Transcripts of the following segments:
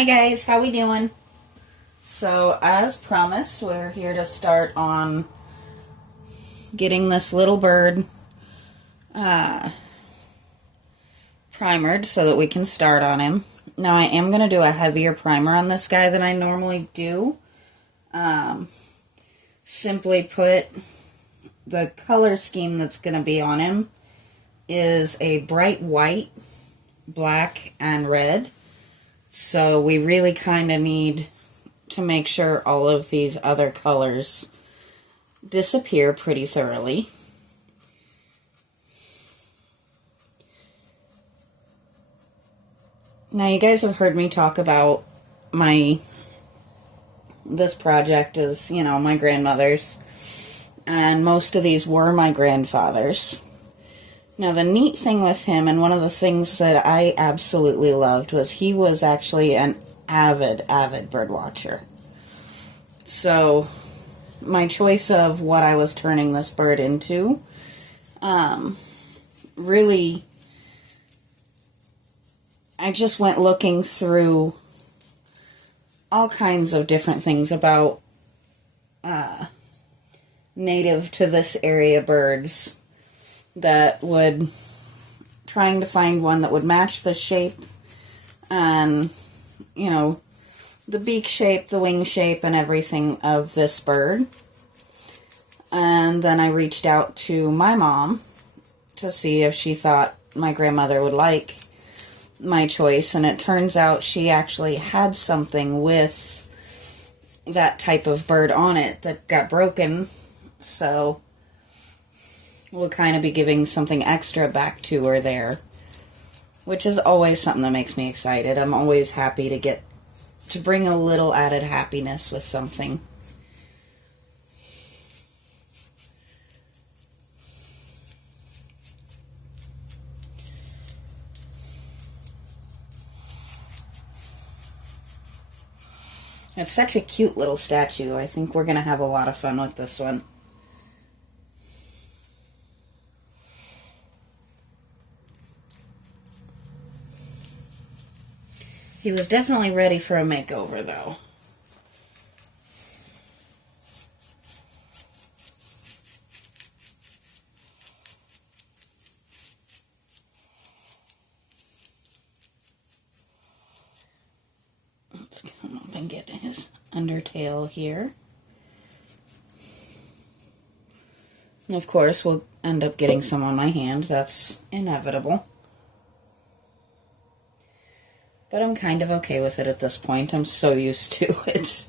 Hi guys, how we doing? So as promised, we're here to start on getting this little bird primered so that we can start on him. Now I am going to do a heavier primer on this guy than I normally do. Simply put, the color scheme that's going to be on him is a bright white, black, and red. So we really kind of need to make sure all of these other colors disappear pretty thoroughly. Now you guys have heard me talk about this project is, my grandmother's, and most of these were my grandfather's. Now the neat thing with him, and one of the things that I absolutely loved, was he was actually an avid bird watcher. So my choice of what I was turning this bird into really, I just went looking through all kinds of different things about native to this area birds that would, trying to find one that would match the shape and, the beak shape, the wing shape, and everything of this bird. And then I reached out to my mom to see if she thought my grandmother would like my choice, and it turns out she actually had something with that type of bird on it that got broken, so we'll kind of be giving something extra back to her there, which is always something that makes me excited. I'm always happy to bring a little added happiness with something. It's such a cute little statue. I think we're going to have a lot of fun with this one. He was definitely ready for a makeover, though. Let's come up and get his undertail here. And of course, we'll end up getting some on my hand. That's inevitable. But I'm kind of okay with it at this point. I'm so used to it.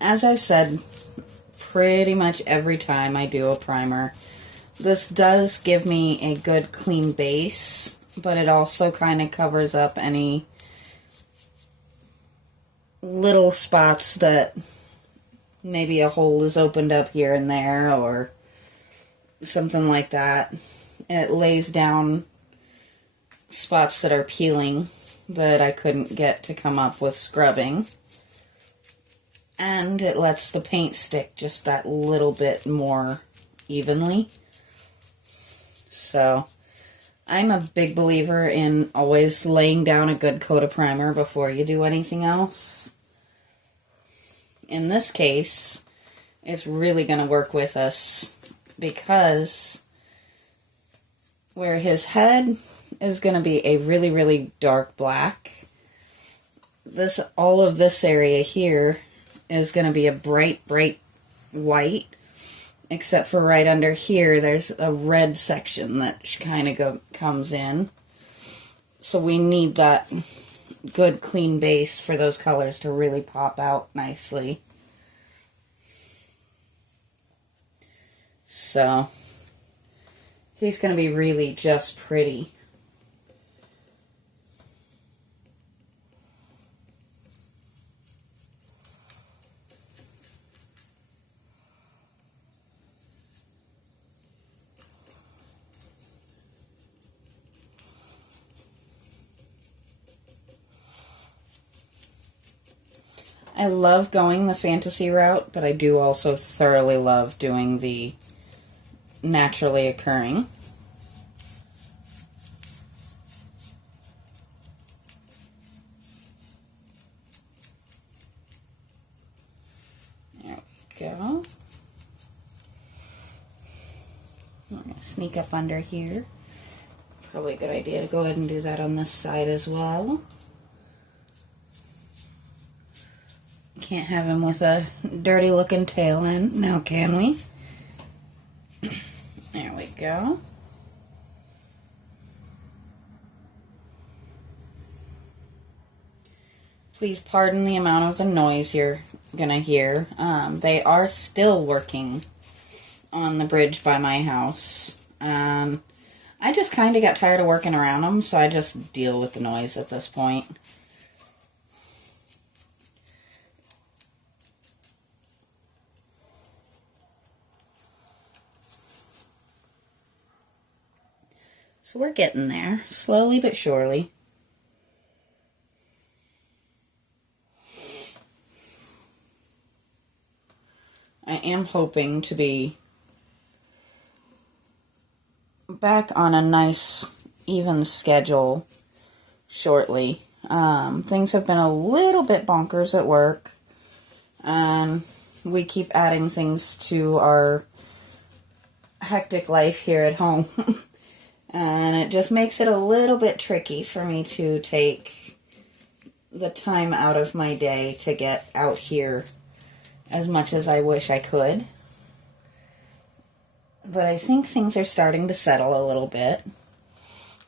As I've said pretty much every time I do a primer, this does give me a good clean base, but it also kind of covers up any little spots that maybe a hole is opened up here and there or something like that. It lays down spots that are peeling that I couldn't get to come up with scrubbing, and it lets the paint stick just that little bit more evenly. So I'm a big believer in always laying down a good coat of primer before you do anything else. In this case, it's really going to work with us because where his head is going to be a really, really dark black, all of this area here is going to be a bright white, except for right under here there's a red section that kind of comes in. So we need that good clean base for those colors to really pop out nicely. So he's going to be really just pretty. I love going the fantasy route, but I do also thoroughly love doing the naturally occurring. go. I'm going to sneak up under here. Probably a good idea to go ahead and do that on this side as well. Can't have him with a dirty looking tail end, now can we? There we go. Please pardon the amount of the noise you're gonna hear. They are still working on the bridge by my house. I just kind of got tired of working around them, so I just deal with the noise at this point. So we're getting there, slowly but surely. I am hoping to be back on a nice, even schedule shortly. Things have been a little bit bonkers at work, and we keep adding things to our hectic life here at home. And it just makes it a little bit tricky for me to take the time out of my day to get out here as much as I wish I could. But I think things are starting to settle a little bit.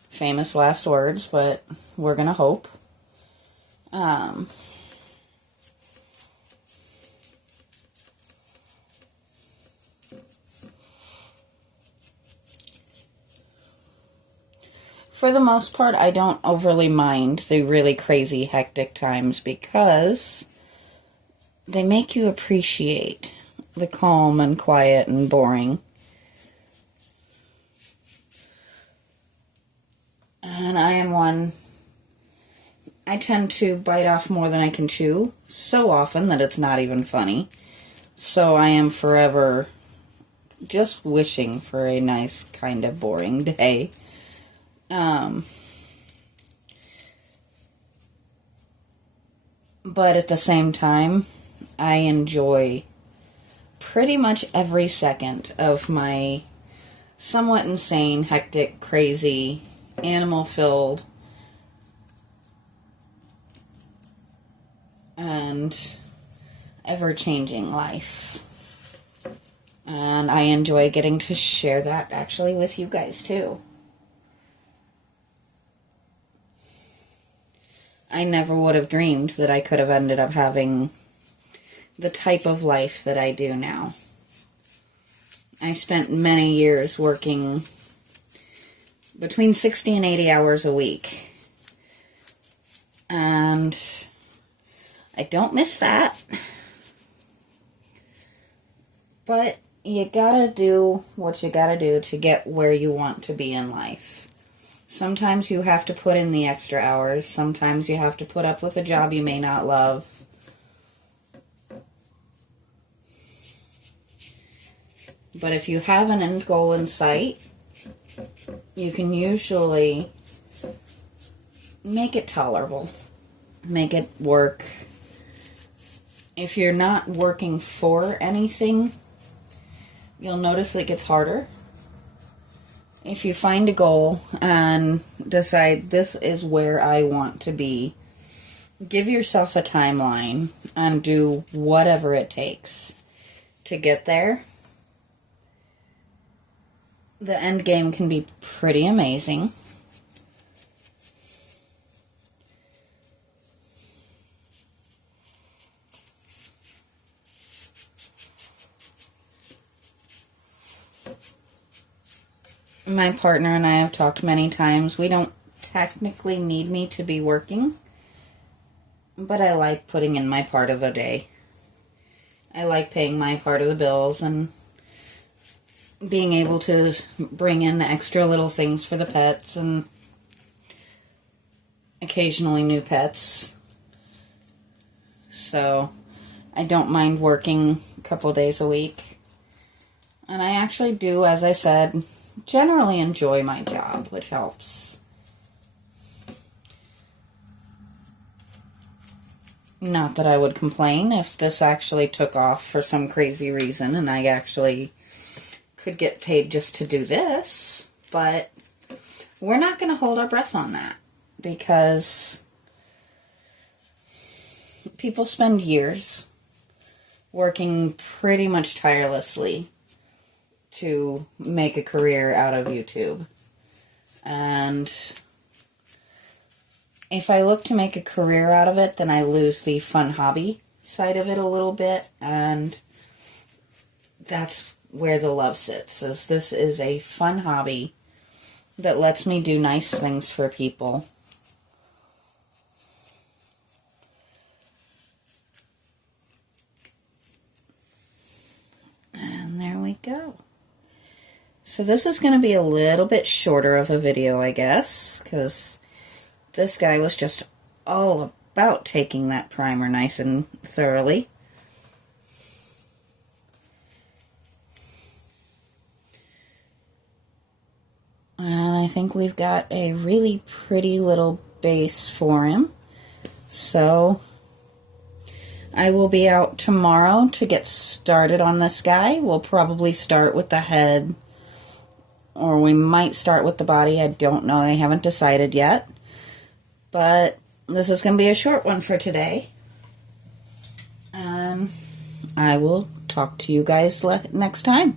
Famous last words, but we're going to hope. For the most part, I don't overly mind the really crazy, hectic times because they make you appreciate the calm and quiet and boring. And I am one, I tend to bite off more than I can chew so often that it's not even funny. So I am forever just wishing for a nice, kind of boring day. But at the same time, I enjoy pretty much every second of my somewhat insane, hectic, crazy, animal-filled, and ever-changing life. And I enjoy getting to share that actually with you guys too. I never would have dreamed that I could have ended up having the type of life that I do now. I spent many years working between 60 and 80 hours a week. And I don't miss that. But you gotta do what you gotta do to get where you want to be in life. Sometimes you have to put in the extra hours. Sometimes you have to put up with a job you may not love. But if you have an end goal in sight, you can usually make it tolerable. Make it work. If you're not working for anything, you'll notice it gets harder. If you find a goal and decide this is where I want to be, give yourself a timeline and do whatever it takes to get there. The end game can be pretty amazing. My partner and I have talked many times. We don't technically need me to be working, but I like putting in my part of the day. I like paying my part of the bills and being able to bring in extra little things for the pets and occasionally new pets. So I don't mind working a couple days a week. And I actually do, as I said, generally enjoy my job, which helps. Not that I would complain if this actually took off for some crazy reason and I actually could get paid just to do this, but we're not going to hold our breath on that because people spend years working pretty much tirelessly to make a career out of YouTube. And if I look to make a career out of it, then I lose the fun hobby side of it a little bit, and that's where the love sits, is this is a fun hobby that lets me do nice things for people. And there we go. So this is going to be a little bit shorter of a video, I guess, because this guy was just all about taking that primer nice and thoroughly. And I think we've got a really pretty little base for him. So I will be out tomorrow to get started on this guy. We'll probably start with the head, or we might start with the body. I don't know. I haven't decided yet. But this is going to be a short one for today. I will talk to you guys next time.